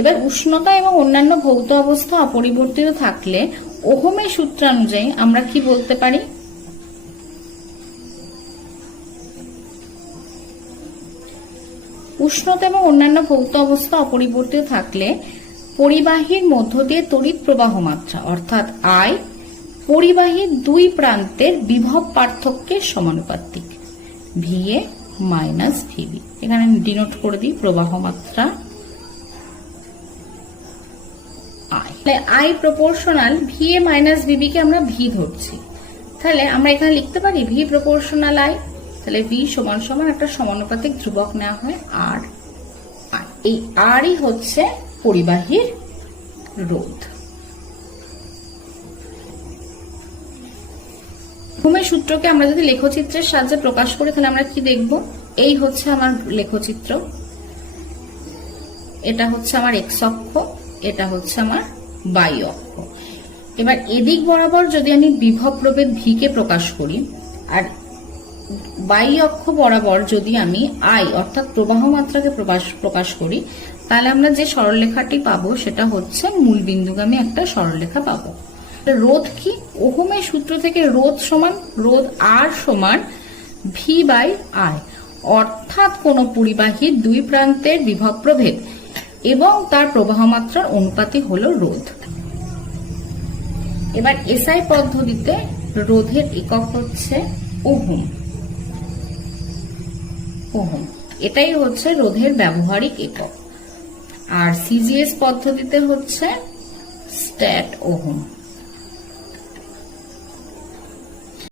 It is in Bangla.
এবার উষ্ণতা এবং অন্যান্য ভৌত অবস্থা অপরিবর্তিত থাকলে ওহমের সূত্রানুযায়ী আমরা কি বলতে পারি? উষ্ণতা এবং অন্যান্য ভৌত অবস্থা অপরিবর্তিত থাকলে পরিবাহীর মধ্য দিয়ে তড়িৎ প্রবাহ মাত্রা, অর্থাৎ আই পরিবাহীর দুই প্রান্তের বিভব পার্থক্যের সমানুপাতিক V A minus V B এখানে ডিনোট করে দিই প্রবাহ মাত্রা আই তাহলে I proportional V A minus V B কে আমরা ভি ধরছি। তাহলে আমরা এখানে লিখতে পারি ভি প্রপোর্শনাল আই তাহলে ভি সমান সমান একটা সমানুপাতিক ধ্রুবক নেওয়া হয় আর আই এই আরই হচ্ছে পরিবাহীর রোধ। ঘুমের সূত্রকে আমরা যদি লেখচিত্রের সাহায্যে প্রকাশ করি, তাহলে আমরা কি দেখব? এই হচ্ছে আমার লেখচিত্র। এটা হচ্ছে আমার এক্স অক্ষ। এটা হচ্ছে আমার বাই অক্ষ। এবার এদিক বরাবর যদি আমি বিভব প্রভেদ ভি কে প্রকাশ করি, আর বাই অক্ষ বরাবর যদি আমি আই অর্থাৎ প্রবাহ মাত্রাকে প্রকাশ প্রকাশ করি, তাহলে আমরা যে সরলরেখাটি পাবো সেটা হচ্ছে মূল বিন্দুগামী একটা সরলরেখা পাবো। রোধ কি? ওহমের সূত্র থেকে রোধ সমান, রোধ আর সমান ভি বাই আই অর্থাৎ কোন পরিবাহীর দুই প্রান্তের বিভব প্রভেদ। এবং তার প্রবাহ মাত্রার অনুপাতে হল রোধ। এবার এসআই পদ্ধতিতে রোধের একক হচ্ছে ওহম। ওহম, এটাই হচ্ছে রোধের ব্যবহারিক একক। আর সিজিএস পদ্ধতিতে হচ্ছে স্ট্যাট ওহম।